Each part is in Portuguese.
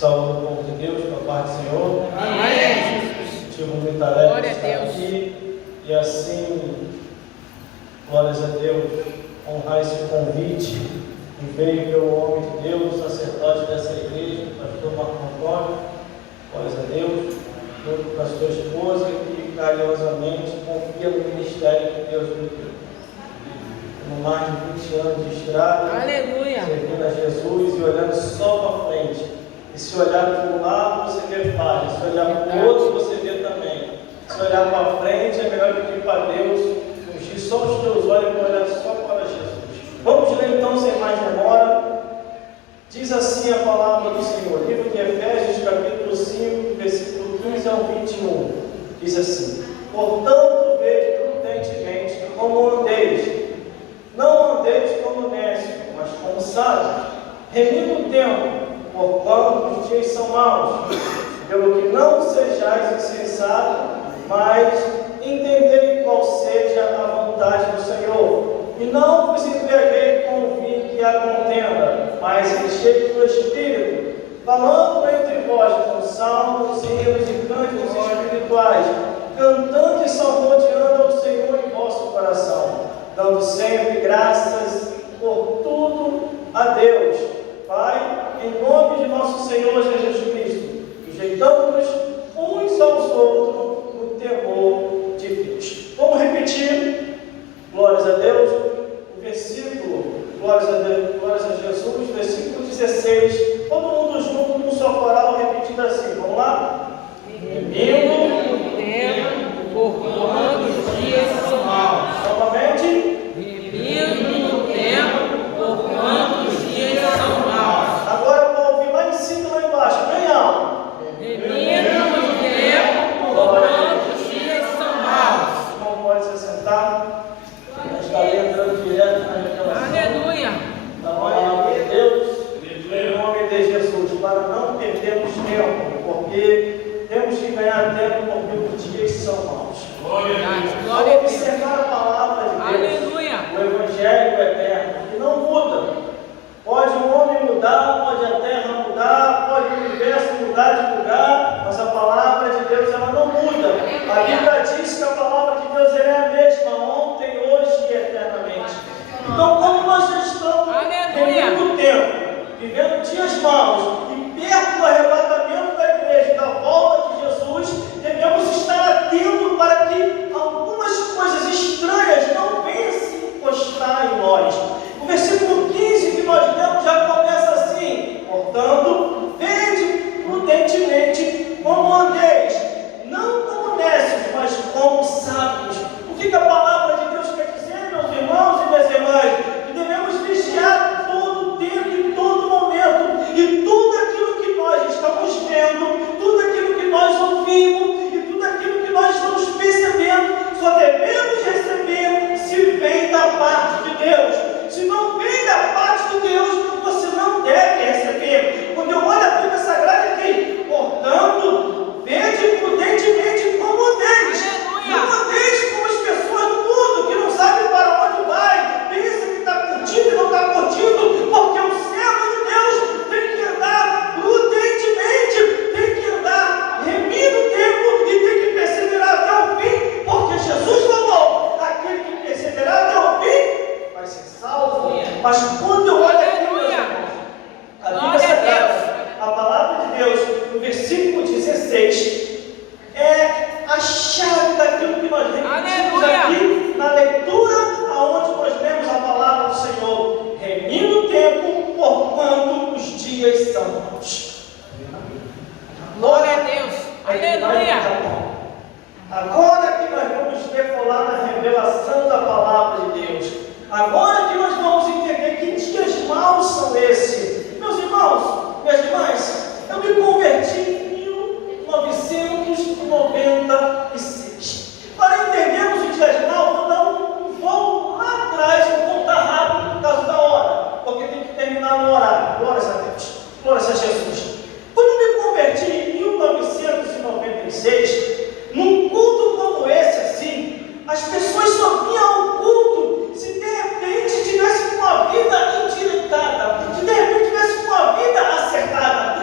Saúde o povo de Deus, com a paz do Senhor. Amém. Tive muita alegria de estar aqui e assim, glórias a Deus, honrar esse convite que veio pelo homem de Deus, sacerdote dessa igreja, o pastor Marco Antônio, glórias a Deus, junto com a sua esposa que carinhosamente confia no ministério que Deus me deu. Com mais de 20 anos de estrada, Aleluia, servindo a Jesus e olhando só para frente. E se olhar para um lado, você vê falha. Se olhar para o outro, você vê também. Se olhar para frente, é melhor pedir para Deus fugir só os teus olhos para olhar só para Jesus. Vamos ler então, sem mais demora. Diz assim a palavra do Senhor. Livro de Efésios, capítulo 5, versículo 15 ao 21. Diz assim: portanto, vede prudentemente como andeis. Não andeis como necios, mas como sábios, remindo o tempo, porquanto os dias são maus, pelo que não sejais insensatos, mas entendei qual seja a vontade do Senhor. E não vos embriaguei com o vinho que há contenda, mas enchei do Espírito, falando entre vós com salmos, hinos e cânticos espirituais, cantando e salmodiando ao Senhor em vosso coração, dando sempre graças por tudo a Deus, Pai, em nome de nosso Senhor Jesus Cristo, sujeitando-nos uns aos outros no temor de Deus. Vamos repetir, glórias a Deus, o versículo, glórias a Deus, glórias a Jesus, versículo 16, todo mundo junto num só coral, repetindo assim, vamos lá? Remindo o tempo, porquanto os dias são maus. Novamente. Remindo o tempo, porquanto os dias são maus. Agora para ouvir lá em cima e lá embaixo, bem alto. Remindo o tempo, porquanto os dias são maus. Não pode se sentar. A gente está entrando direto na revelação Aleluia. da palavra de Deus, em nome de Jesus, para não perdermos tempo, porque temos que ganhar tempo, porque os dias são maus. Glória a Deus. Vamos observar a palavra de Deus, Aleluia. o Evangelho eterno, que não muda. Pode o homem mudar, pode a terra mudar, pode o universo mudar de lugar, mas a palavra de Deus ela não muda. A Bíblia diz que a palavra de Deus ela é a mesma ontem, hoje e eternamente. Então, como nós já estamos vivendo o tempo, vivendo dias maus e perto do arrebatamento da igreja, da volta de Jesus, devemos estar atentos para que algumas coisas estranhas não venham se encostar em nós. O versículo 15 que nós lemos já começa assim: portanto, vede prudentemente como andeis, não como necios, mas como sábios. O que a palavra de Deus quer dizer, meus irmãos e minhas irmãs? Que devemos vigiar todo o tempo e todo momento, e tudo aquilo que nós estamos vendo, tudo aquilo que nós ouvimos e tudo aquilo que nós estamos percebendo, só devemos receber se vem da parte de Deus. Se não vem da parte de Deus, você não deve receber. Quando eu olho a Bíblia Sagrada aqui, portanto, vede prudentemente como andeis. Não andeis como as pessoas do mundo, que não sabem para onde vai, pensa que está curtindo e não está curtindo, porque o servo de Deus tem que andar prudentemente, tem que andar remindo o tempo e tem que perseverar até o fim, porque Jesus falou: aquele que perseverar até o fim vai ser salvo. Mas quando eu olho aqui, meus irmãos, a Bíblia Sagrada, a palavra de Deus, no versículo 16, é a chave daquilo que nós repetimos aqui na leitura, aonde nós lemos a palavra do Senhor: remindo o tempo, porquanto os dias são maus. Glória a Deus. Aleluia. Agora que nós vamos decolar na revelação da palavra de Deus, agora que nós vamos entender que dias maus são esses. Meus irmãos, minhas irmãs, eu me converti em 1996. Para entendermos os dias maus, vou dar um voo lá atrás, vou voltar rápido por causa da hora, porque tem que terminar no horário. Glórias a Deus, glórias a Jesus. Quando eu me converti em 1996, num culto como esse assim, as pessoas só vinham ao culto se de repente tivesse com a vida endireitada, se de repente tivesse com a vida acertada.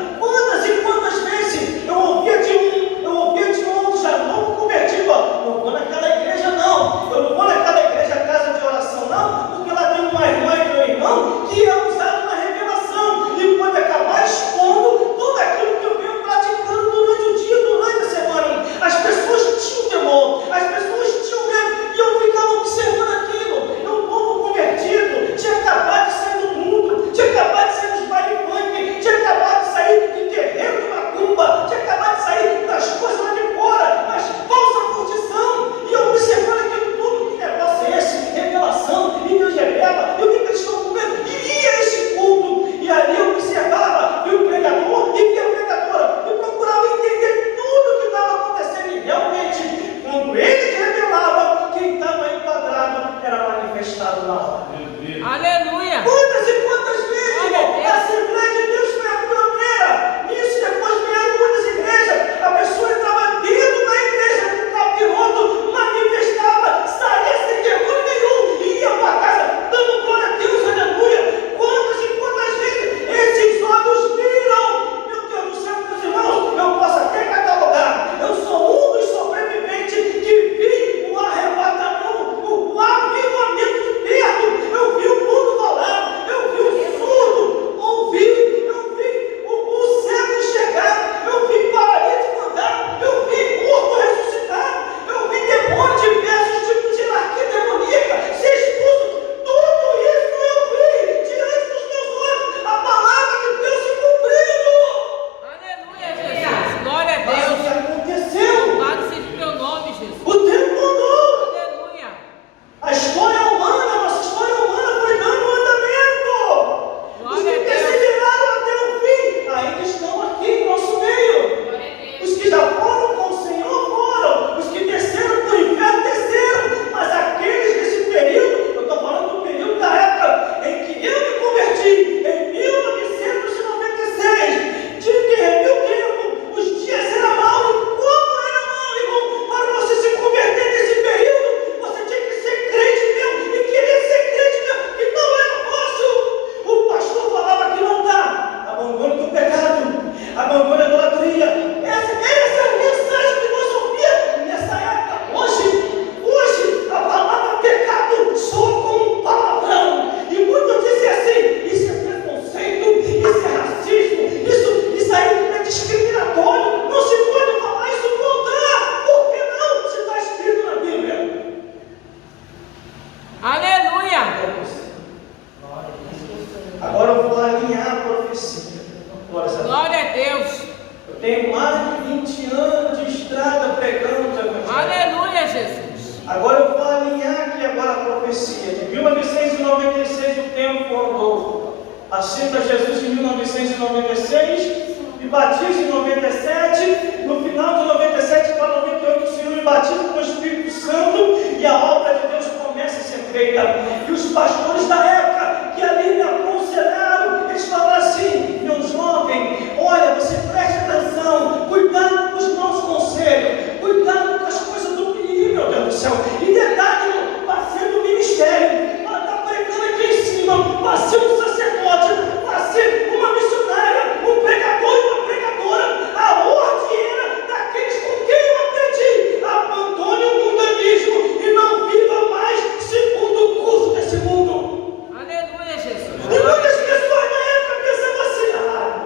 Tenho mais de 20 anos de estrada pregando o Evangelho. Aleluia, Jesus. Agora eu vou alinhar aqui agora a profecia. De 1996 o tempo andou. Aceita Jesus em 1996, me batiza em 97, no final de 97 para 98 o Senhor me batiza com o Espírito Santo e a obra de Deus começa a ser feita. E os pastores da época que ali me aconselharam, eles falaram assim: meu jovem, olha, você preste atenção, cuidado com os maus conselhos, cuidado com as coisas do perigo, meu Deus do céu. E detalhe, vai ser do ministério, vai estar pregando aqui em cima, vai ser um sacerdote, vai ser uma missionária, um pregador e uma pregadora. A ordem era daqueles com quem eu aprendi: abandone o mundanismo e não viva mais segundo o curso desse mundo. Aleluia, Jesus. E muitas pessoas na época pensavam assim: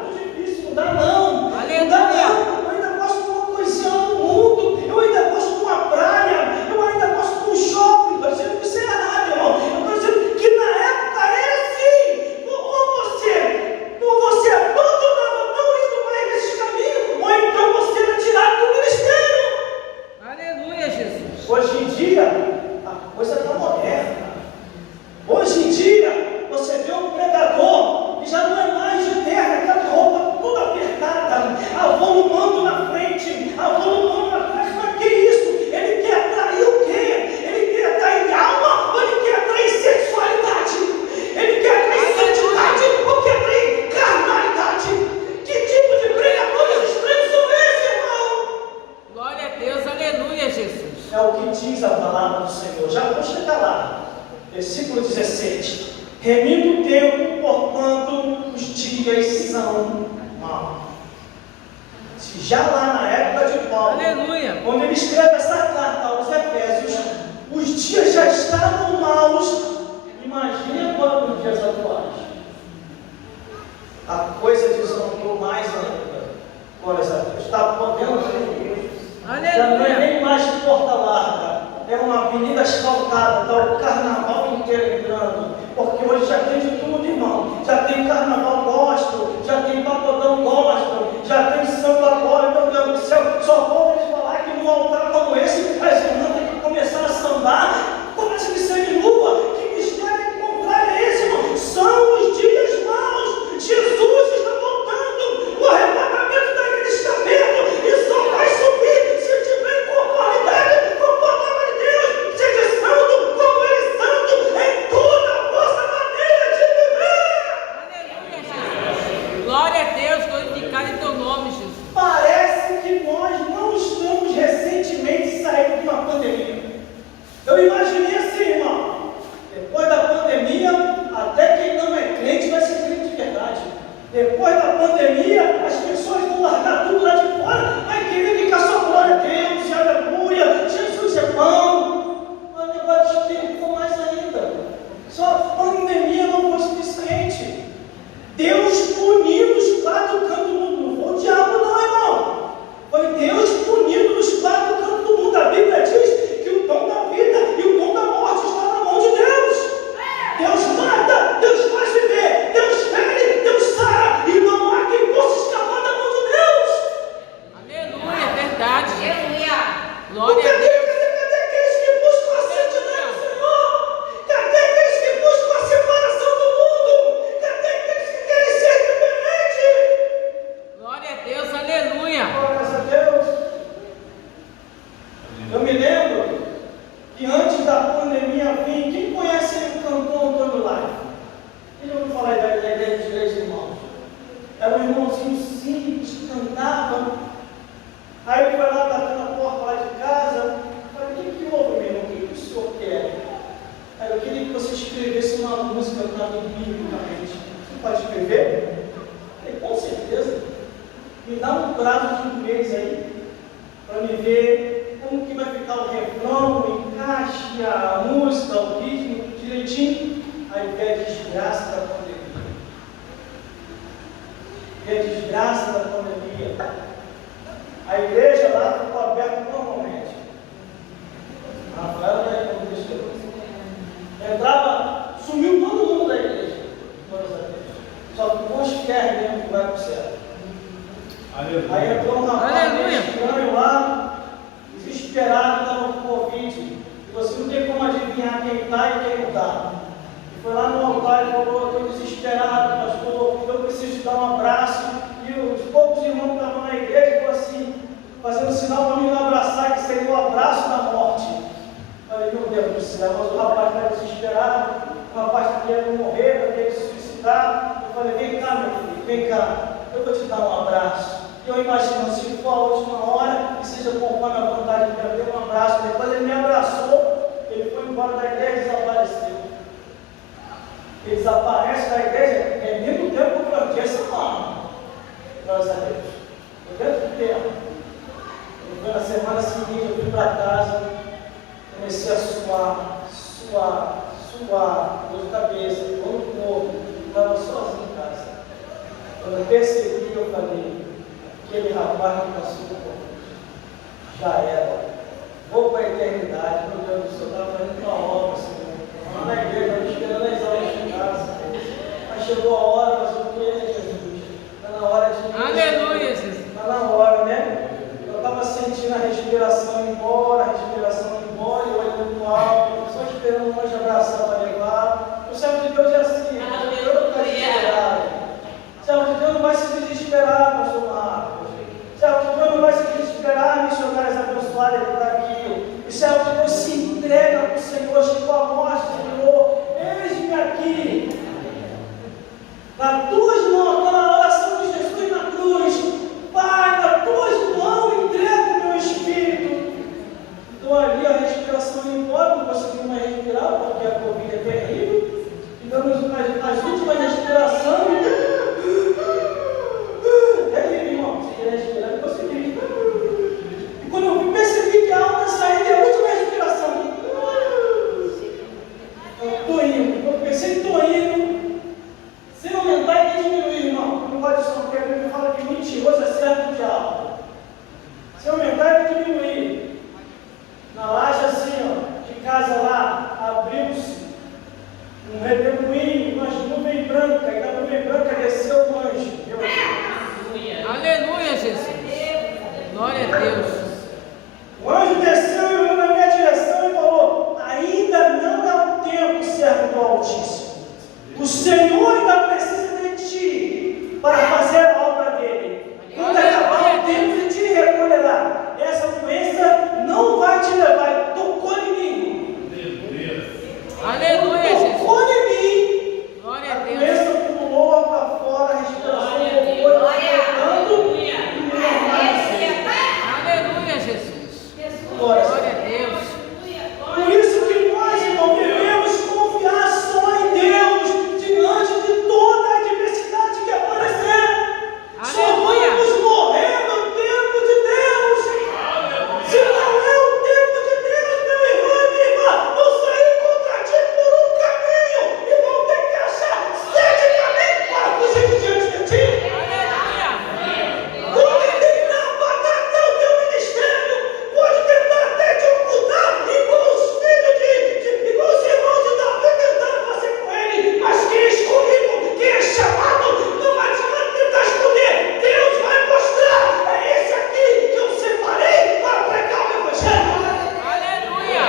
muito difícil, não dá não. Aleluia. Não dá não. Eu ainda gosto de uma coisinha no mundo, eu ainda gosto de uma praia, eu ainda gosto de um shopping. Estou dizendo que isso é errado, irmão. Eu estou dizendo que na época era assim. Ou você abandonava, não indo mais nesse caminho, ou então você era tirado do ministério. Aleluia, Jesus. Hoje em dia, a coisa está moderna. Hoje em dia, você vê um pregador e já não é mais de terra, aquela roupa toda apertada, avolumando na frente, avolumando na trás. Mas que isso? Ele quer atrair o quê? Ele quer atrair alma ou ele quer atrair sexualidade? Ele quer atrair santidade ou quer atrair carnalidade? Que tipo de pregadores estranhos são esses, irmão? Glória a Deus. Aleluia, Jesus. É o que diz a palavra do Senhor. Já vou chegar lá. Versículo 17. Remindo o tempo, porquanto os dias são maus. Se já lá na época de Paulo, Aleluia. quando ele escreve essa carta aos Efésios, os dias já estavam maus, imagine agora nos dias atuais. A coisa desandou mais ainda. Glórias a Deus. Está podendo ver. Já não é Aleluia. nem mais de porta larga, é uma avenida asfaltada, está o carnaval inteiro entrando, porque hoje já tem de tudo, irmão. Já tem carnaval gospel, já tem pagodão gospel, já tem samba agora, meu Deus do céu. Só vou eles falar que num altar como esse, as irmãs têm que começar a sambar, quase que semi-nua. Que mistério contrário é esse, irmão? São os dias maus. Jesus está voltando, o arrebatamento da igreja está perto e só vai subir se tiver conformidade com a palavra de Deus. Seja santo como Ele é santo em toda a vossa maneira de viver. Aleluia, Jesus. Glória a Deus. Glorificado em teu nome, Jesus. Parece que nós não estamos recentemente saindo de uma pandemia. Eu imaginei assim, irmão, depois da pandemia, até quem não é crente vai ser crente de verdade. Depois da pandemia, as pessoas vão largar tudo lá de fora, vai querer ficar só glória a Deus, e aleluia, Jesus é bom. Mas o negócio de Espírito mais ainda. Só a pandemia não foi suficiente. Deus puniu os quatro cantos do mundo. Não foi o diabo não, irmão. Foi Deus punindo os quatro cantos do mundo. A Bíblia diz que o dom da vida e o dom da morte está na mão de Deus. Deus mata, Deus faz viver, Deus fere, Deus sara, e não há quem possa escapar da mão de Deus. Aleluia. É verdade. Porque Glória a Deus. cadê aqueles que buscam a santidade do Senhor? Cadê aqueles que buscam a separação do mundo? Cadê aqueles que querem ser diferentes? Glória a Deus. Aleluia. Glórias a Deus. Eu me lembro que antes da pandemia vir, quem conhece o cantor Antônio Live? Ele ouviu falar da igreja de três irmãos. Era um irmãozinho simples, que cantava. Aí ele foi lá batendo a porta lá de casa. Falei: o que houve, meu irmão? O que o senhor quer? Aí eu queria que você escrevesse uma música para mim biblicamente. Você pode escrever? Falei: com certeza. Me dá um prazo de um mês aí, para me ver como que vai ficar o refrão, o encaixe, a música, o ritmo, direitinho. Aí veio a desgraça da pandemia. Veio a desgraça da pandemia. A igreja lá ficou aberta normalmente. Rafael já como testemunho. Entrava, sumiu todo mundo da igreja. Glórias a Deus. Só que o monge quer mesmo que vai para o céu. Aí entrou um rapaz estranho lá, desesperado, estava com Covid. E você não tem como adivinhar quem está e quem não está. E foi lá no altar e falou: eu estou desesperado, pastor, eu preciso te dar um abraço. E os poucos irmãos que estavam na igreja ficou assim, fazendo sinal para mim não abraçar, que seria o abraço da morte. Eu falei: meu Deus do céu, mas o rapaz está desesperado, o rapaz está querendo morrer, está querendo se suicidar. Eu falei: vem cá, meu filho, vem cá, eu vou te dar um abraço. E eu imagino, se for a última hora, que seja conforme a vontade de Deus, dei um abraço. Depois ele me abraçou, ele foi embora da igreja e desapareceu. Ele desaparece da igreja, é mesmo tempo que eu tinha essa mão. Graças a Deus. Eu dentro do tempo. Na semana seguinte eu fui para casa, comecei a suar, dor de cabeça, dor no corpo, estava sozinho em casa. Quando eu percebi, eu falei: aquele rapaz não passou por mim. Já era. Vou para a eternidade, meu Deus do céu, estava fazendo uma obra, Senhor. Lá na igreja, eu esperando as aulas de casa. Mas chegou a hora, mas o que é, Jesus? Está na hora de. Aleluia, Jesus. Está na hora, né? Eu estava sentindo a respiração ir embora, e olhando para o alto, só esperando o anjo abraçar para levar. O servo de Deus é assim, eu não estou desesperado. O servo de Deus não vai se desesperar, pastor Marcos. O servo de Deus não vai se desesperar, missionários abençoados que está aqui. O servo de Deus se entrega para o Senhor, chegou a morte, Senhor, eis-me aqui. Nas tuas mãos, aquela oração de Jesus na cruz. Pai, nas tuas mãos entrego o meu espírito. Então ali a respiração ia embora, não conseguimos mais respirar, porque a Covid é terrível. E damos as últimas respirações. Terrível, irmão. Se querer respirar, não consegui. E quando eu percebi que a alma saiu, é a última respiração. Eu estou indo. Eu pensei: estou indo. Sem aumentar e nem diminuir, irmão. Não pode ser, porque a Bíblia fala que mentiroso é servo do diabo. Sem aumentar e nem diminuir. Na laje assim, ó, de casa lá, abriu-se um redemoinho, uma nuvem branca, e da nuvem branca desceu um anjo. Aleluia, Jesus. Glória a Deus. O anjo desceu e olhou na minha direção e falou: ainda não é o tempo, servo do Altíssimo. O Senhor ainda precisa de ti para fazer a obra dele. Quando acabar o tempo, ele te recolherá. Essa doença não vai te levar. Tocou em mim. Aleluia, Jesus. Tocou em mim. Glória a A Deus. doença pulou para fora, a respiração voltou, voltando e me normalizei. Aleluia, Jesus. Glória Glória a Deus. Por isso que nós, irmão, devemos confiar só em Deus diante de toda a adversidade que aparecer. Só Aleluia. vamos morrer no tempo de Deus. Se não é o tempo de Deus, meu irmão e minha irmã, vão sair contra ti por um caminho e vão ter que achar 7 caminhos para fugir de diante de ti. Pode tentar matar até o teu ministério, pode tentar até te ocultar, igual os filhos igual os irmãos de Davi tentaram fazer com ele. Mas quem é escolhido, quem é chamado, não adianta tentar esconder. Deus vai mostrar: é esse aqui que eu separei para pregar o Evangelho. Aleluia.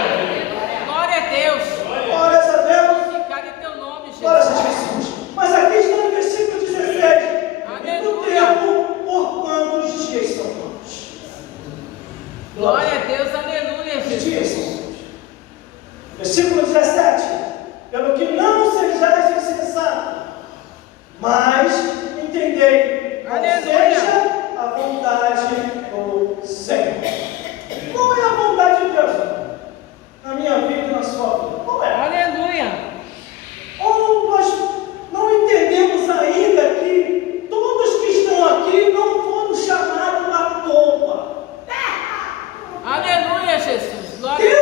Glória a Deus. Glória a Deus. Glorificado é teu nome, Glória a Jesus. Jesus. Mas aqui está no versículo 16. E no tempo, por quando os dias são maus. Glória a Deus. Aleluia, Os Jesus. dias são maus. Versículo 17. Pelo que não sejais insensatos, mas entendei qual Aleluia. seja a vontade do Senhor. Qual é a vontade de Deus, irmão? Na minha vida e na sua vida? Qual é? Aleluia. Ou nós não entendemos ainda que todos que estão aqui não foram chamados à toa. Aleluia, Jesus. Glória a Deus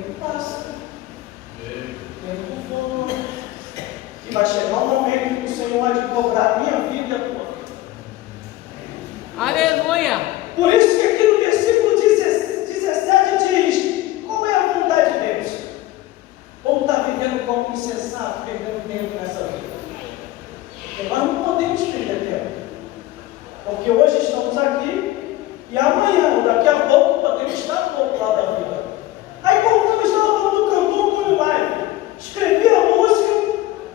tempo passa. Tempo voa. E vai chegar um momento que o Senhor vai te cobrar a minha vida e a tua. Aleluia. Por isso que aqui no versículo 17 diz: qual é a vontade de Deus? Ou está vivendo como insensato, perdendo tempo nessa vida? Porque nós não podemos perder tempo. Porque hoje estamos aqui e amanhã, ou daqui a pouco, podemos estar do outro lado da vida. Aí, como eu estava falando do cantor Tony Live, escrevi a música,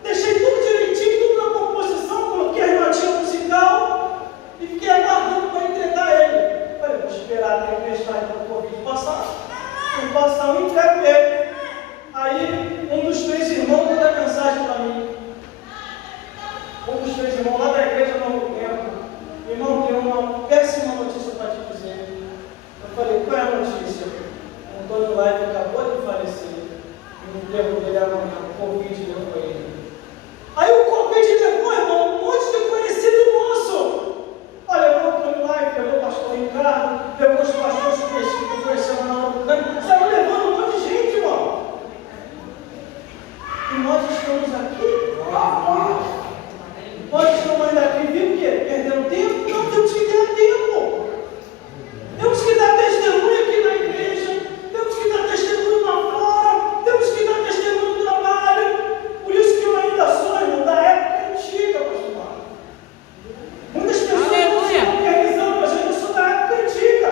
deixei tudo direitinho, tudo na composição, coloquei a notinha musical e fiquei aguardando para entregar ele. Falei, vou esperar a tempestade para o Covid passar. Quando passar, eu entrego ele. Aí, um dos 3 irmãos manda mensagem para mim. Um dos 3 irmãos lá da igreja Novo Tempo. Irmão, tem uma péssima notícia para te dizer. Eu falei, qual é a notícia? O Antônio Live acabou de falecer. E o enterro dele amanhã, o Covid levou ele. Aí o Covid levou, irmão, um monte de conhecido nosso. Olha, o Antônio Live pegou o pastor Ricardo, pegou os pastores que conheceram na hora do canto. Saiu levando um monte de gente, irmão. E nós estamos aqui. Nós estamos ainda aqui, viu o quê? Perdendo tempo? Não, temos que ter tempo. Temos que dar testemunho aqui na igreja. Temos que dar testemunho lá fora. Temos que dar testemunho no trabalho. Por isso que eu ainda sou, irmão, da época antiga, pastor Marcos. Muitas pessoas não estão realizando, mas eu ainda sou da época antiga.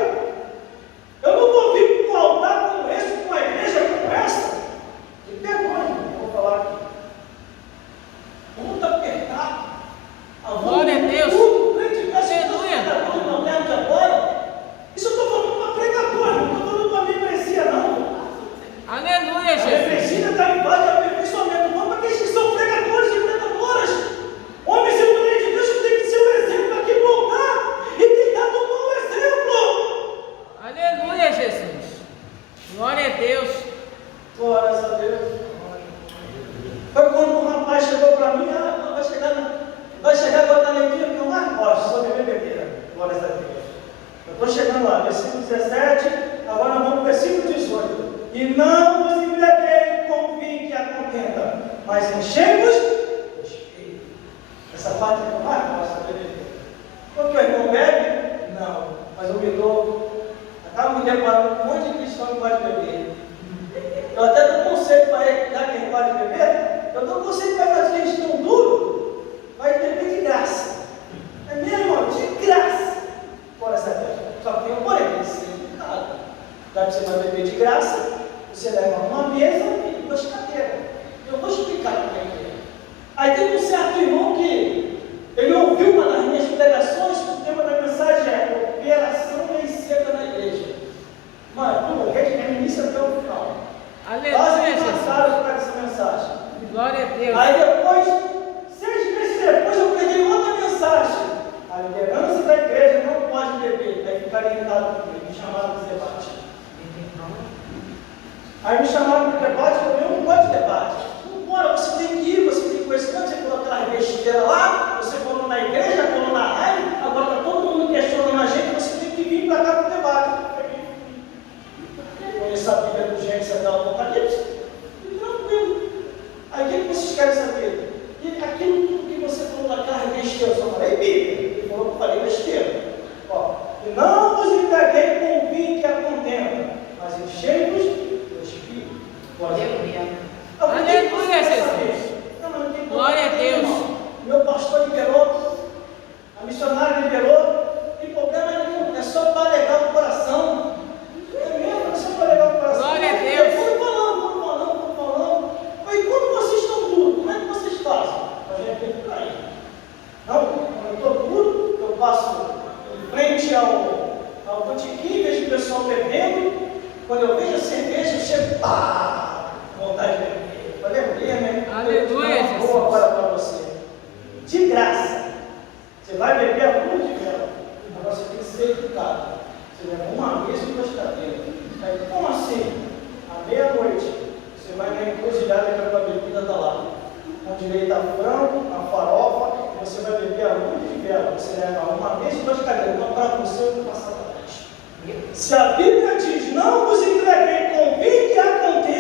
Eu não vou vir com um altar como esse, com uma igreja como essa. Que vergonha, vou falar aqui. Muito apertado. Glória a Deus. Aleluia. Isso eu estou falando para pregador, não estou falando para membresia, não. Aleluia, A Jesus. membresia está em base de aperfeiçoamento, não para aqueles que são pregadores e pregadoras. Homens e mulheres de Deus que têm que ser um exemplo aqui, voltar e tentar tomar um exemplo. Aleluia, Jesus. Glória a Deus. Glórias a Deus. Foi quando um rapaz chegou para mim, vai chegar agora na leitura que eu mais gosto, sobre bebedeira. Glórias a Deus. Eu estou chegando lá, versículo 17, agora vamos para o versículo 18. E não vos embriagueis com vinho que a contenda, mas enchei-vos do Espírito. Essa parte é que eu mais gosto, da bebedeira. Porque o irmão bebe? Não, mas eu me dou. Acabo me deparando com um monte de cristão que pode beber. Eu até dou conselho para ele, já quem pode beber, eu dou conselho para eles que estão duros, vai beber de graça. É mesmo, de graça. Fora essa Deus. Só que tem um porém, isso é complicado. Já que você vai beber de graça, você leva uma mesa e 2 cadeiras. Eu vou explicar o que é. Aí tem um certo irmão que ele ouviu uma das minhas pregações, o tema da mensagem é Operação Lei Seca na Igreja. Mano, é início até o final. Aleluia, Quase me Jesus. passaram por essa mensagem. Glória a Deus. Aí depois, 6 meses depois, eu peguei outra mensagem. A liderança da igreja não pode beber. Aí ficaram irritados comigo, me chamaram para debate. Aí me chamaram para debate, eu não gosto de debate. Não bora, você tem que ir, você tem que conhecer. Você falou aquela besteira lá, você falou na igreja, falou na rádio, agora está todo mundo questionando a gente, você tem que vir para cá para o debate. Conhecer a Bíblia do Gênesis até o Apocalipse, e tranquilo. Aí o que vocês querem saber? E aquilo tudo que você falou daquela besteira, eu só falei Bíblia. Ele falou que eu falei besteira. Ó, e não vos embriagueis com o vinho que a contenda, mas enchei-vos do Espírito. Aleluia, Jesus. Glória a Deus. Meu pastor liberou, a missionária liberou, não tem problema nenhum, é só para alegar o coração. É mesmo, é só para alegar o coração. Glória a Deus. Foram falando. Mas quando vocês estão duros, como é que vocês fazem? A gente tem por aí. Não, quando eu estou duro, eu passo em frente ao botequim, vejo o pessoal bebendo. Quando eu vejo a cerveja, eu chego, vontade de beber. Falei, né? Aleluia, Jesus. Boa agora para você. De graça. Você vai beber a luz de vela. Agora você tem que ser educado. Você leva uma mesa e 2 cadeiras. Aí, como assim? À meia-noite, você vai na encruzilhada que a tua bebida está lá. Com direito a frango, a farofa, e você vai beber a luz de vela. Você leva uma mesa e 2 cadeiras. Então, para você, eu vou passar para trás. Se a Bíblia diz, não vos embriagueis com vinho que há contenda,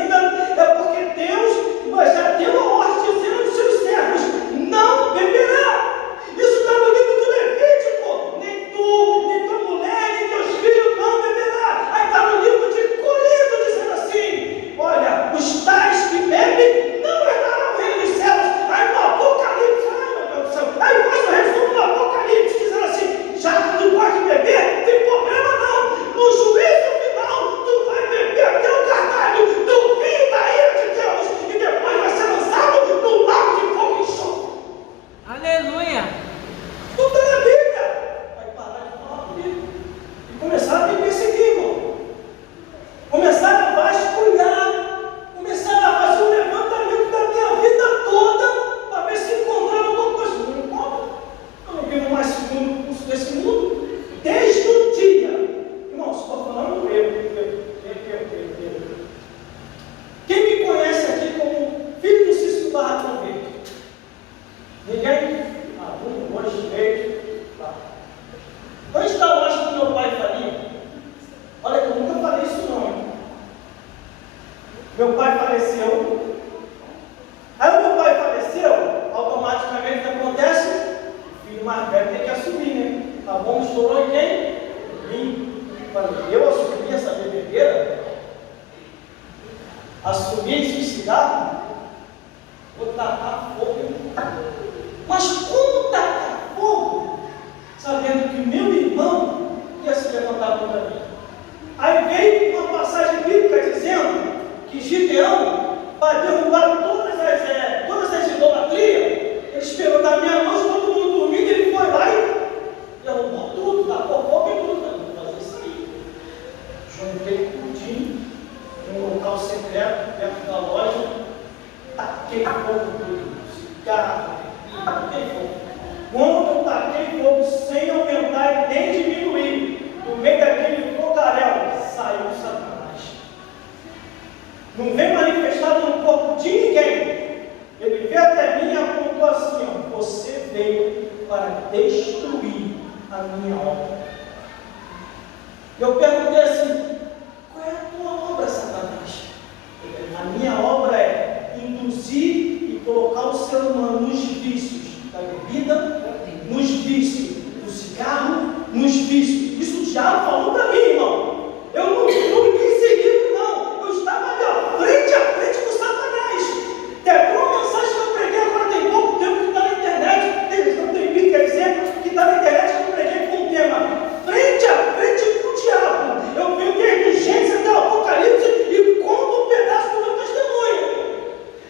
Meu pai faleceu. Aí o meu pai faleceu, automaticamente o que acontece? O filho mais velho tem que assumir, né? A bomba estourou em quem? Em mim. Eu assumi essa bebedeira, assumi e suicidar, vou tacar fogo. Mas como tacar fogo? Sabendo que o meu irmão ia se levantar contra mim. Aí veio uma passagem bíblica dizendo que Gideão, para derrubar todas as idolatrias, ele esperou da meia-noite, todo mundo dormindo, ele foi lá e derrubou tudo, tacou fogo e tudo. Vou fazer isso aí. Juntei tudinho em um local secreto, perto da loja, taquei fogo tudo, cigarro, taquei fogo. Quando eu taquei fogo sem aumentar e nem diminuir, no meio daquele fogaréu, saiu Satanás. Não vem manifestado no corpo de ninguém. Ele veio até mim e apontou assim, ó, você veio para destruir a minha obra. Eu perguntei assim, qual é a tua obra, Satanás? A minha obra é induzir e colocar o ser humano nos vícios da bebida, nos vícios do cigarro, nos vícios. Isso o diabo falou para mim, irmão. Eu não me segui, não. Eu estava ali, ó, frente a frente com Satanás. Tem uma mensagem que eu preguei agora tem pouco tempo que está na internet. Não tem vídeo, quer dizer, que está na internet que eu preguei com o tema frente a frente com o diabo. Eu venho desde Gênesis até o Apocalipse e conto um pedaço do meu testemunho.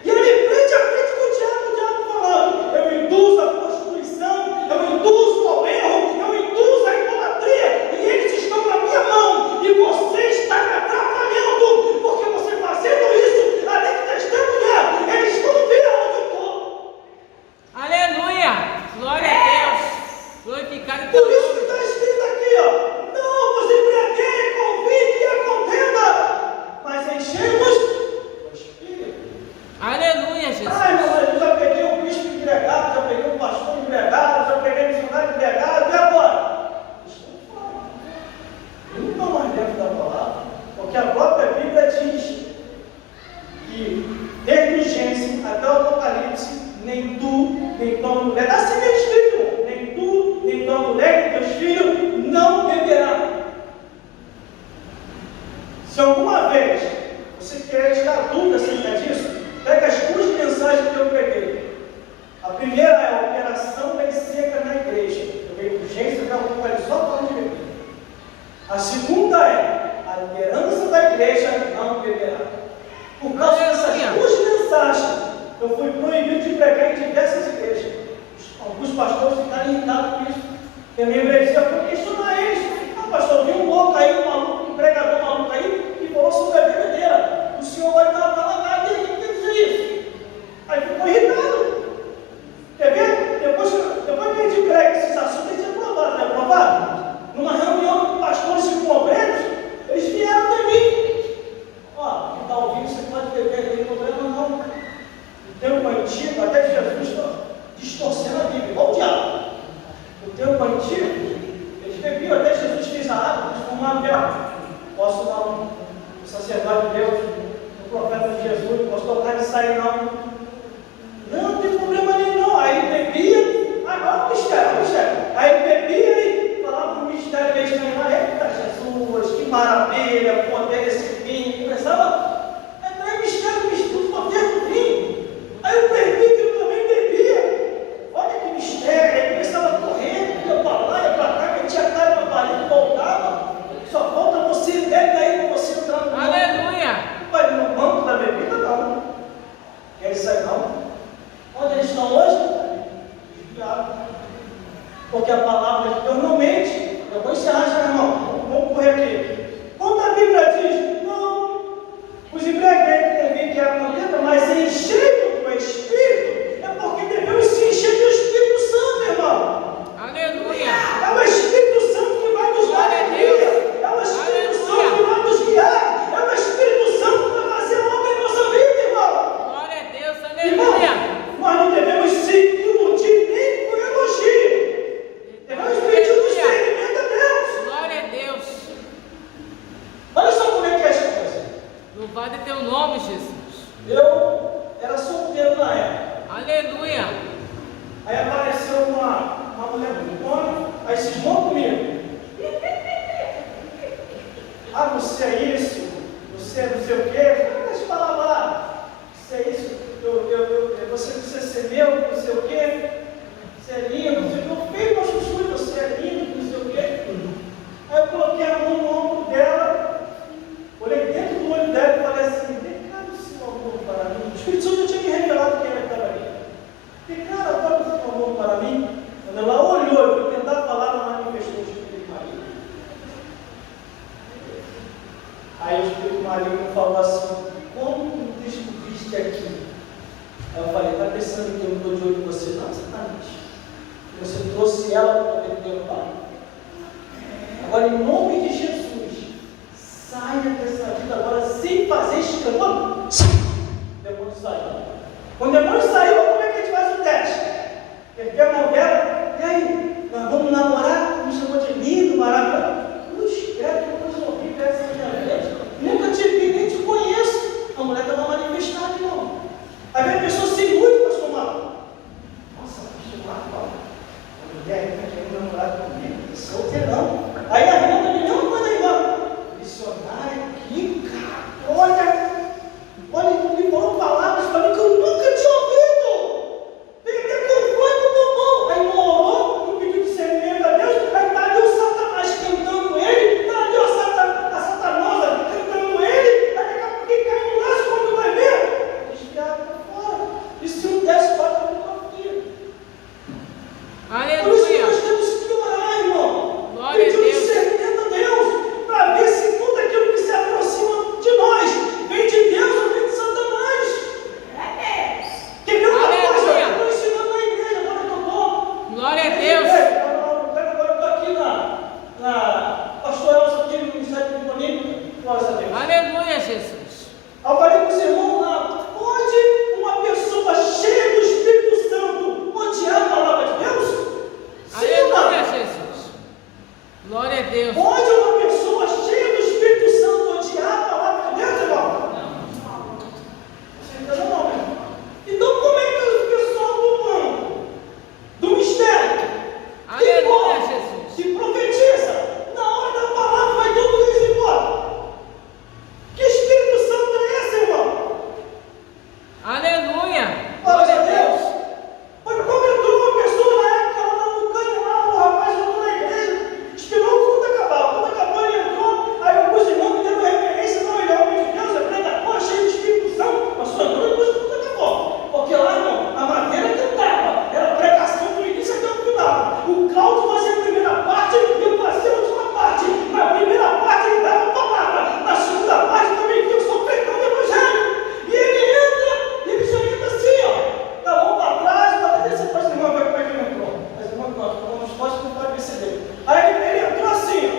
E ali, frente a frente com o diabo falando, eu induzo a prostituição, eu induzo ao erro, eu induzo a idolatria, e eles estão na minha mão, e você está me atrapalhando, porque você fazendo isso, além de testemunhar, eles vão ver onde eu estou. Aleluia! Glória a Deus! Glorificado e Por isso que está escrito aqui, ó, não vos embriagueis com vinho e a contenda, mas enchemos o Espírito. Aleluia, Jesus! Ai, meu marido, já peguei um bispo embriagado, já peguei um pastor embriagado, já peguei um missionário embriagado, e agora? Estão fora. Não estão mais dentro da palavra, porque a própria Bíblia diz que desde o Gênesis até o Apocalipse, nem tu, nem tua mulher, está assim mesmo escrito, nem tu, nem tua mulher, nem teus filhos não beberão. Se alguma vez você quer estar dúvida acerca disso, pega as duas mensagens que eu preguei. A primeira é a operação lei seca na igreja. Eu veio do Gênesis até o Apocalipse só falando de beber. A segunda é a liderança da igreja não beberá. Por causa dessas duas mensagens, eu fui proibido de pregar em diversas igrejas. Alguns pastores ficaram irritados com isso. E a minha igreja foi questionar eles. Ah, pastor, eu vi um louco aí, um maluco, um pregador maluco aí, que falou sobre a bebedeira. O senhor vai estar lá, e ele não quer dizer isso. Aí ficou irritado. Quer ver? Depois que a gente prega esses assuntos, tem que ser aprovado, não é aprovado? Numa reunião com pastores e com obreiros, eles vieram até mim. Ó, quem está ouvindo, você pode beber, não tem problema não. O tempo antigo, até Jesus está distorcendo a Bíblia, igual o diabo. O tempo antigo, eles bebiam, até Jesus fez a água, transformar pedra. Posso não, o sacerdote de Deus, o profeta de Jesus, não posso tocar de sair não. Não tem problema nenhum não. Aí bebia, agora o mistério. Aí bebia e falava um mistério meio estranho lá, eita Jesus, que maravilha, o poder desse vinho. Começava a entrar em mistério, o poder do vinho. Aí o presbítero também bebia. Olha que mistério, aí começava a correr, ia para lá, ia para cá, metia a cara para a parede, voltava. Só falta você, bebe aí para você entrar no banco. Aleluia! Vai no banco da bebida, não. Quer Glória a teu nome, Jesus. Eu era solteiro na época. Aleluia. Aí apareceu uma mulher bonitona, aí cismou comigo. Ah, você é isso, você é não sei o quê. Ah, deixa eu falar lá. Você é isso, você precisa ser meu, não sei o quê. Você é lindo, não sei o quê. Eu fiquei com a chuchu, você é lindo, não sei o quê. Aí eu coloquei a mão no ombro dela, olhei dentro do olho dela e falei assim: declara o seu amor para mim. O Espírito Santo já tinha me revelado quem era que estava ali. Declara agora o seu amor para mim. Quando ela olhou, eu fui tentar falar, não manifestou o Espírito maligno. Aí o Espírito maligno falou assim: como tu descobriste aqui? Aí eu falei: está pensando que eu não estou de olho em você? Não, exatamente. Você trouxe ela para poder derrubar. Agora, em nome de Jesus, saia dessa vida agora sem fazer escândalo. O demônio saiu. Quando o demônio saiu, como é que a gente faz o teste? Peguei a mão dela, e aí? Nós vamos namorar? Me chamou de lindo, maravilhoso. Puxa, que coisa horrível essa minha vida. Nunca te vi, nem te conheço. A mulher estava manifestada, irmão. Aí vem a pessoa se ilude, pastor Marco. Nossa, pastor Marco, a mulher está querendo namorar comigo, solteirão. Aí a irmã também, não, manda a irmã. Missionária, que cara, olha, me falou palavras para mim que eu nunca tinha ouvido. Vem até com foi com o bom. Aí não orou, não pediu discernimento a Deus. Aí está ali o Satanás cantando ele, está ali a Satanosa cantando ele. Aí daqui a pouco quem cai no laço, quando vai ver, desviado para fora. E se um desce, bate a minha filha. Por isso que Aleluia. nós temos que orar, irmão. Glória a Pedir Deus. discernimento a Deus, para ver se tudo aquilo que se aproxima de nós vem de Deus ou vem de Satanás. Quer ver uma coisa? Aleluia. Eu estou ensinando na igreja, agora que eu estou. Glória a Deus. Agora eu estou aqui na Pastor Elcio, aqui no Ministério de Bonito. Glória a Deus. Aleluia, Jesus. Eu falei com os irmãos lá, pode uma pessoa cheia do Espírito Santo odiar a palavra de Deus? Sim ou não? Aleluia, Jesus. Glória a Deus. Pode uma pessoa cheia do Espírito Santo odiar a palavra de Deus, irmão? Certeza não, né? Então como é que o pessoal do mundo, do mistério, que Aleluia, morre, Jesus. que profetiza, na hora da palavra vai todo mundo embora? Que Espírito Santo é esse, irmão? Aleluia. Glória a Deus. Mas como entrou uma pessoa na época lá no canto lá, o rapaz entrou na igreja, esperou o culto acabar. O culto acabou, ele entrou, aí alguns irmãos me deram referência, não, ele é homem de Deus, é pregador, cheio de Espírito Santo, mas só entrou depois do culto acabou. Porque lá, irmão, a madeira cantava, era pregação do início até o final. O Cláudio fazia a primeira parte e eu fazia a última parte. Na primeira parte ele dava a palavra, na segunda parte também eu sou pregando o evangelho. E ele entra, e ele já entra assim, ó, da mão para trás, para descer para as irmãs, vai como é que ele entrou. As irmãs não, estão nos postos, não pode perceber. Aí ele entrou assim, ó.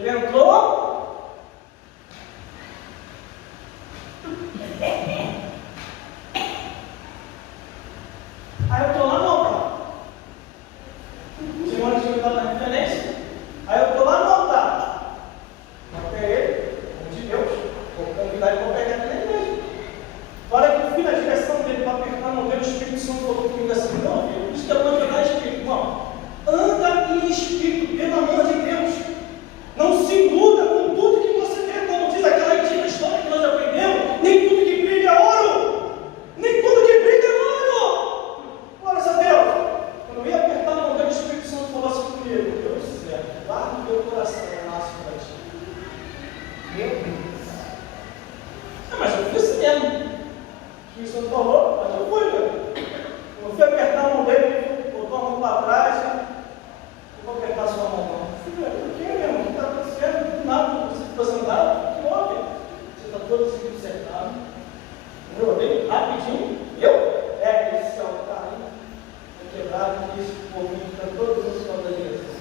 Ele entrou. Aí eu estou lá no altar. Os irmãos tinham dado a referência. Aí eu estou lá no altar. Até ele, como de Deus, vou convidar ele para pegar aqui na igreja. Na hora que eu fui na direção dele para apertar a mão dele, o Espírito Santo falou comigo assim: não, filho, por isso que é bom jogar espírito, irmão. Anda em espírito, pelo amor de Deus. Não se iluda com tudo que você vê, como diz aquela antiga história que nós aprendemos. Nem tudo que brilha é ouro. Nem tudo que brilha é ouro. Glórias a Deus. Quando eu ia apertar a mão dele, o Espírito Santo falou assim comigo: Deus do céu, guarda o teu coração, é nosso para ti. Meu Deus. Mas eu fiz mesmo. O Senhor falou, mas eu fui, velho. Eu fui apertar a mão dele, botou a mão para trás. Eu vou apertar a sua mão, não. Filho, por que, meu irmão? O que está acontecendo? Do nada, você está sentado? Que houve? Você está todo seguido sentado. Eu olhei rapidinho. Esse é o cara aí. É quebrado, isso, o povo fica todos os cantos da direção.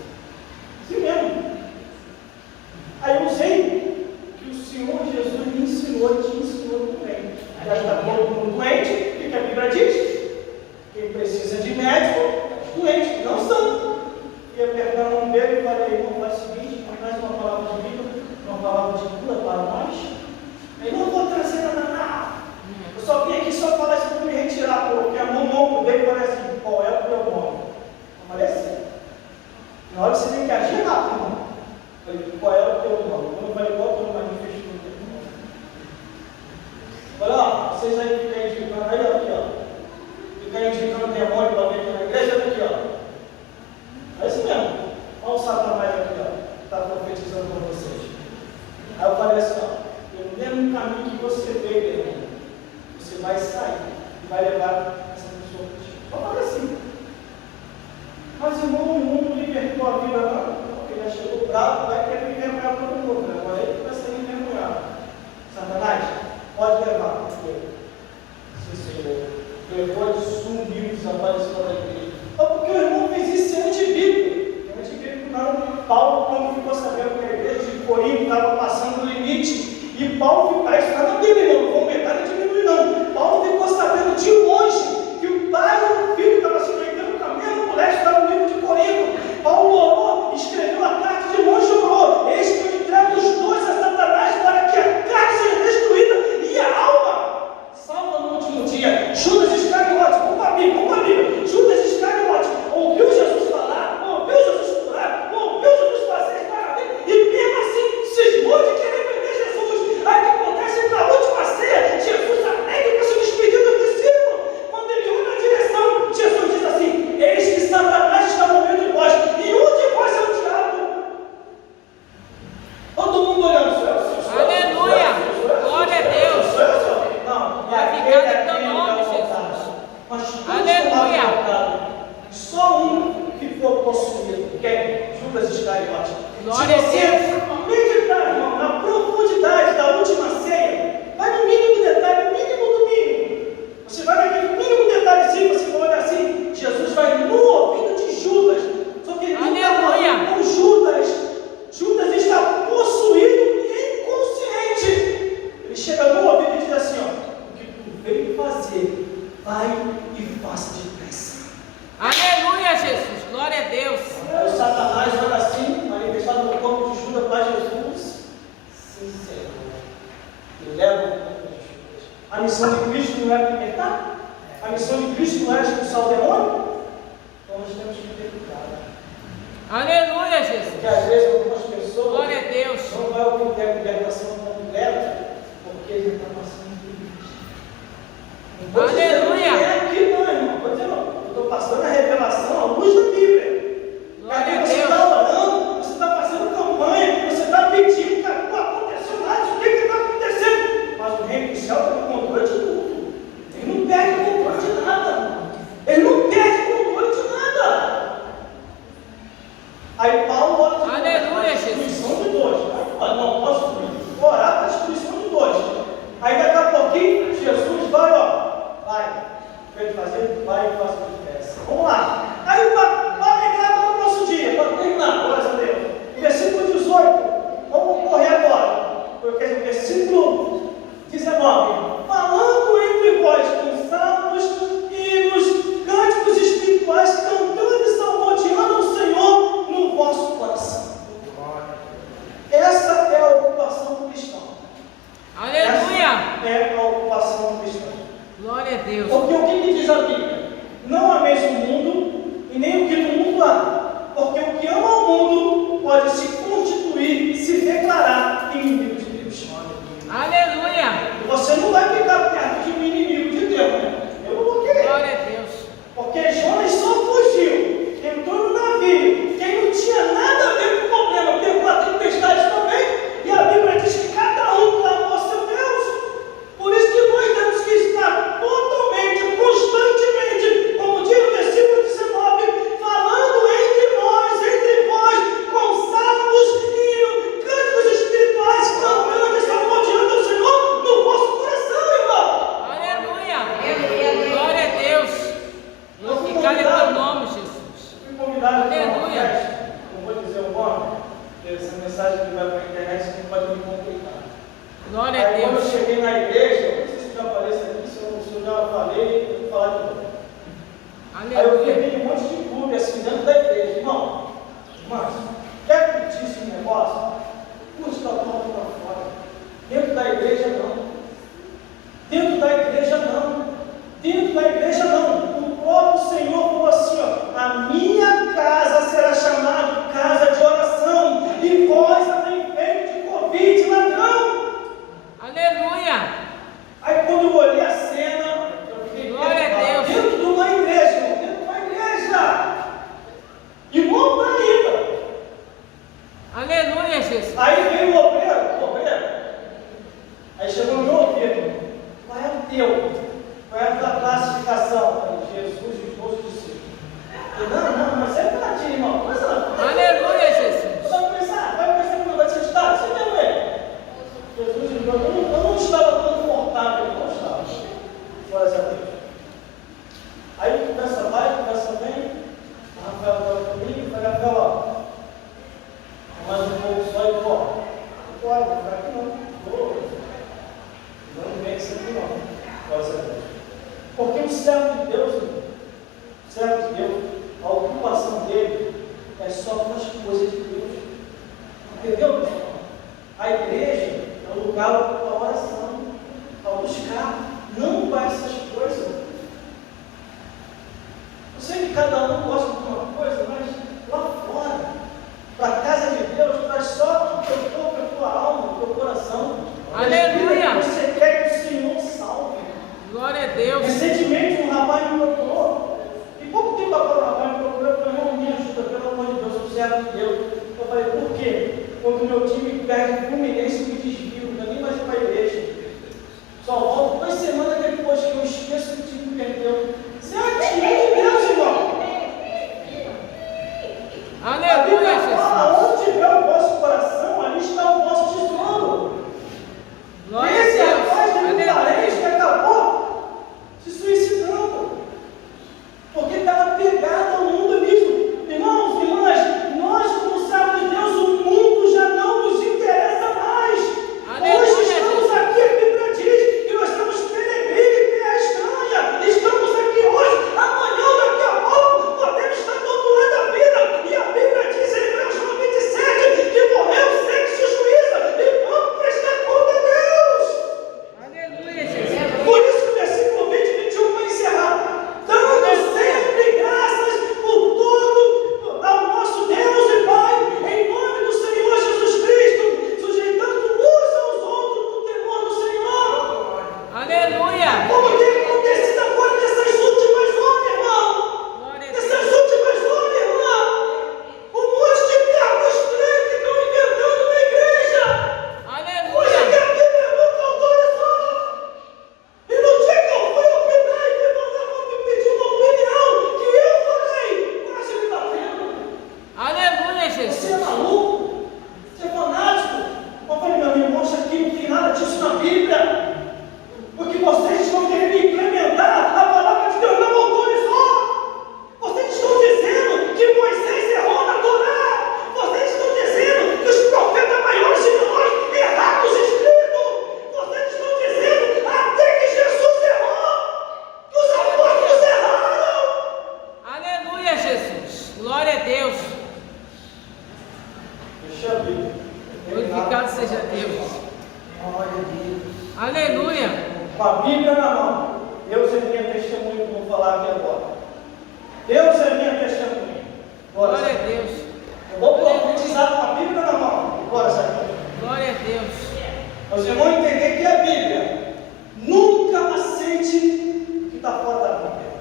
Sim mesmo. Aí eu usei que o Senhor Jesus me ensinou e te ensinou também. Já está todo mundo doente, o que a Bíblia diz? Quem precisa de médico é doente, não santo. E apertar a mão dele e falei: irmão, faz o seguinte, traz uma palavra de vida, uma palavra de cura para nós. Aí não vou trazer E Paulo, aí está na Bíblia, não vou aumentar nem diminuir não. Paulo ficou sabendo de longe que o pai e o filho estavam se enfrentando com a mesma mulher que estava no livro de Corinto. Paulo orou, escreveu a carta de longe, orou: eis que eu entrego os dois a Satanás para que a carne seja destruída e a alma salva no último dia. Judas Iscariote, vamos para a Bíblia. Judas Iscariote ouviu Jesus falar, ouviu Jesus curar, ouviu Jesus fazer maravilha, e mesmo assim cismou de querer prender Jesus. Aí o que acontece na última ceia? Jesus alegre para se despedir dos discípulos. Quando ele olha na direção, Jesus diz assim: eis que Satanás está no meio de vós, e um de vós é o diabo. Todo mundo olhando. Aleluia! Glória a Deus! Não, Vai ficar no teu nome, Jesus. Mas Aleluia! só um que foi possuído, que é Judas Iscariote. Glória a Se você meditar, irmão, na profundidade da última ceia, vai no mínimo detalhe, no mínimo do mínimo. Você vai naquele mínimo detalhezinho, você vai olhar assim, Jesus vai no ouvido de Judas. Só que ele não está falando com Judas. Judas está possuído e inconsciente. Ele chega no ouvido e diz assim: ó, o que tu veio fazer, vai e faça depressa. Aleluia, Jesus! Glória a Deus! Aí o Satanás olha assim, manifestado no corpo de Judas para Jesus. Sim, Senhor. E leva o corpo de Judas. A missão de Cristo não é libertar? A missão de Cristo não é expulsar o demônio? Então nós temos que ter cuidado. Aleluia, Jesus! Porque às vezes algumas pessoas Glória a Deus! não vai obter a libertação completa porque ele está passando por isso. Aleluia! É aqui não, irmão. Estou dizendo, eu estou passando a revelação à luz da Bíblia. Glória a Você Deus! está orando, você está fazendo campanha, você está pedindo, cara, não aconteceu nada, o que está acontecendo? Mas o reino do céu está no controle de tudo. Ele não perde o controle de nada. Ele não perde o controle de nada. Aí Paulo ora para a destruição de dois. Aí, não posso orar para a destruição de dois. Aí daqui a pouquinho, Jesus vai, ó. Vai. Quer fazer? Vai e faça o que peça. Vamos lá. Aí para alegrar para o nosso dia, para terminar, glória a Deus. Versículo 18. Vamos correr agora. Porque o versículo 19. Falando entre vós com salmos, hinos, cânticos espirituais, cantando e salmodiando o Senhor no vosso coração. Essa é a ocupação do cristão. Aleluia! Essa é a ocupação do cristão. Glória a Deus! Porque o que diz a Bíblia? Não ameis o mundo e nem o que no mundo há. Porque o que ama o mundo pode se constituir e se declarar inimigo de Deus. Aleluia! E você não vai ficar perto de um inimigo de Deus, né? Eu não vou querer. Glória a Deus! Porque Jonas só fugiu, entrou no navio. Quem não tinha nada a ver com o problema, pegou a tempestade também. E a Bíblia diz que cada um clamou a seu Deus. Por isso que nós temos que estar totalmente, constantemente, como diz o versículo 19, falando entre nós, entre vós, com salmos, hinos, cânticos espirituais, cantando e salmodiando o Senhor no vosso coração, irmão. Aleluia! Glória a Deus! Glorificado é teu nome, Jesus! Fui convidado para uma Aleluia. festa, não vou dizer o nome, porque essa mensagem que vai para a internet não pode me complicar. Glória a Aí quando eu Deus! cheguei na igreja, não sei se já aparece aqui, se eu já falei, eu vou falar de novo. Aí eu Aleluia! peguei um monte de clube assim dentro da igreja, irmão. Irmãos, quer curtir esse negócio? Curte da porta para fora. Dentro da igreja não. Dentro da igreja não. Dentro da igreja não. O próprio Senhor falou assim, ó: a minha casa será chamada casa de oração, e vós a tem feito de Covid, ladrão. Aleluia! Aí quando eu olhei a cena, eu fiquei Glória a Deus. dentro de uma igreja, irmão, dentro de uma igreja. E louco ainda. Aleluia, Jesus! Aí veio o obreiro. Aí chegou no meu ouvido: qual é o teu? Qual é a tua classificação? Eu falei: Jesus e os meus discípulos. Eu falei: não, mas você é para ti, irmão. Mas Aleluia, Jesus! vai começar como vai ser estado? Você mesmo é. Jesus e os meus, eu não estava confortável, eu não estava. Glória a Deus. Aí conversa vai, conversa vem. O Rafael estava comigo, eu falei: Rafael, ó, mais um pouco só e bora. Eu vou ficar aqui não. servo de Deus, irmão, servo de Deus, a ocupação dele é só com as coisas de Deus. Entendeu, pessoal? A igreja é um lugar para oração, para buscar, não para essas coisas. Eu sei que cada um gosta de uma coisa, mas lá fora, para a casa de Deus, traz só o teu corpo, a tua alma, o teu coração. Aleluia! Você quer que o Senhor salve. Glória a Deus. Recentemente, um rapaz me procurou, e pouco tempo agora o rapaz me procurou, eu falei, irmão, me ajuda, pelo amor de Deus, eu sou servo de Deus. Eu falei, por quê? Quando o meu time perde o Fluminense, me desvio, não nem mais para a igreja. Só volto 2 semanas depois que eu esqueço que o time perdeu. Você é time de Deus, irmão. A Bíblia fala, onde tiver o vosso coração, ali está o vosso tesouro. Glória a Esse Deus. rapaz de um Aleluia. parente que acabou se suicidando, porque estava pegado ao mundo mesmo. Irmãos, irmãs, nós como servos de Deus, o mundo já não nos interessa mais. Aleluia. Hoje estamos aqui, a Bíblia diz que nós estamos peregrinos e terra estranha. Estamos aqui hoje, amanhã ou daqui a pouco, podemos estar do outro lado da vida. E a Bíblia diz em Hebreus 9:27 que morreu sem se juízo e vamos prestar conta a Deus. Aleluia, Jesus. Por isso que o versículo 20 e 21 vai encerrar. Dando sempre graças por tudo ao nosso Deus e Pai, em nome do Senhor Jesus Cristo, sujeitando uns aos outros no temor do Senhor. Aleluia. Como tem acontecido agora nessas últimas horas, irmão. Glória a Nessas Deus. últimas horas, irmão. Um monte de cargo estranho que estão inventando na igreja. Coisa que Aleluia. a Bíblia nunca autorizou. E no dia que eu fui opinar e me mandavam me pedir uma opinião, que eu falei, quase me batendo. Aleluia, Você é Jesus. maluco? Você é fanático? Eu falei, meu irmão, isso aqui não tem nada disso na Bíblia. Porque vocês estão querendo implementar a palavra de Deus, não autorizou. Vocês estão dizendo que Moisés errou na Torá. Vocês estão dizendo que os profetas maiores de nós erraram os escritos. Vocês estão dizendo até que Jesus errou, que os apóstolos erraram. Aleluia, Jesus. Glória a Deus. Deixa eu ver. Glorificado seja Deus. Glória a Deus. Aleluia. Com a Bíblia na mão, Deus é minha testemunha, como vou falar aqui agora. Deus é minha testemunha. Glória Glória a a Deus. Deus. Eu vou profetizar com a Bíblia na mão. Glória a Deus. Glória a Deus. Os irmãos entender que a Bíblia nunca aceite o que está fora da Bíblia.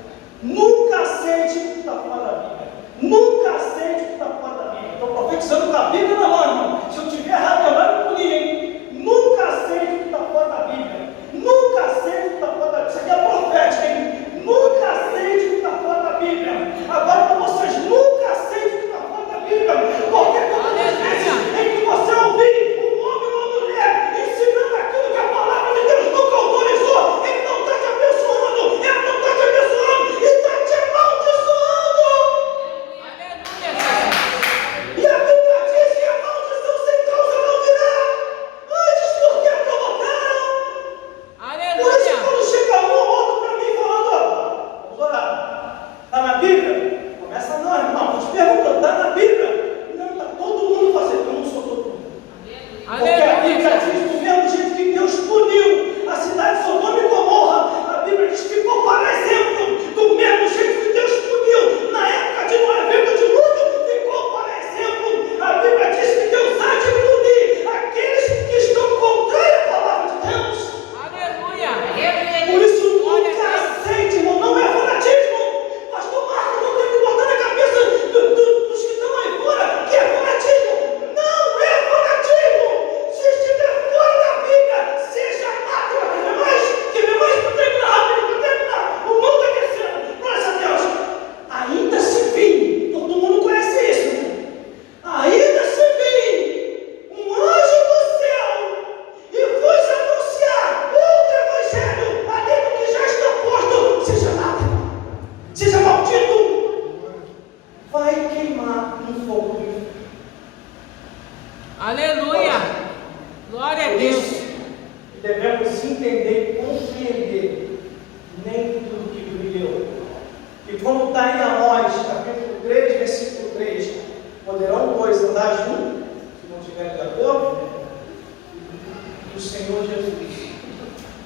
Nunca aceite o que está fora da Bíblia. Nunca aceite o que está fora da Bíblia. Estou profetizando com a Bíblia na mão, irmão. Se eu estiver errado, eu vai me punir, hein? Nunca aceite o que está fora da Bíblia. Nunca aceite o que está fora da Bíblia. Isso aqui é profético, hein? Nunca aceite o que está fora da Bíblia. Agora, para vocês, nunca aceite o que está fora da Bíblia. Porque todas as vezes em que você ouvir um homem ou uma mulher ensinando aquilo que a palavra de Deus nunca autorizou, ele não está te abençoando.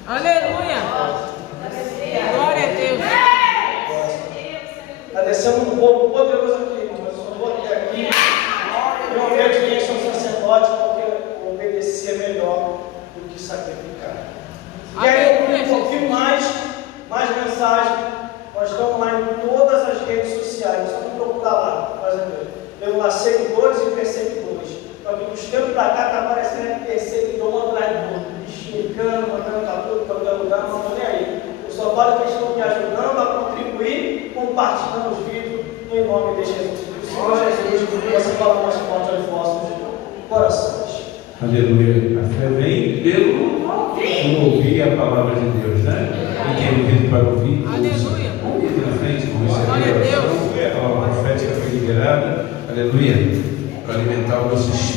Aleluia. Glória a Deus. Está descendo um pouco poderoso aqui, irmão, mas eu só vou até aqui. Eu vejo quem são sacerdotes porque obedecer é melhor do que sacrificar. E aí, um pouquinho mais mensagem. Nós estamos lá em todas as redes sociais. Só não procurar lá, pelo lá seguidores e perseguidores. Só que dos tempos para cá está aparecendo perseguidor um atrás do outro, xingando, mandando para tudo, para todo lugar, não estou nem aí. Eu só falo que eles estão me ajudando a contribuir, compartilhando os vídeos, em nome de Jesus. Que o Senhor Jesus possa falar mais forte aos vossos corações. Aleluia. A fé vem pelo ouvir a palavra de Deus, né? E quem ouviu para ouvir, Aleluia. vamos ir na frente, vamos Glória a Deus. a palavra profética foi liberada. Aleluia. Para alimentar o nosso espírito.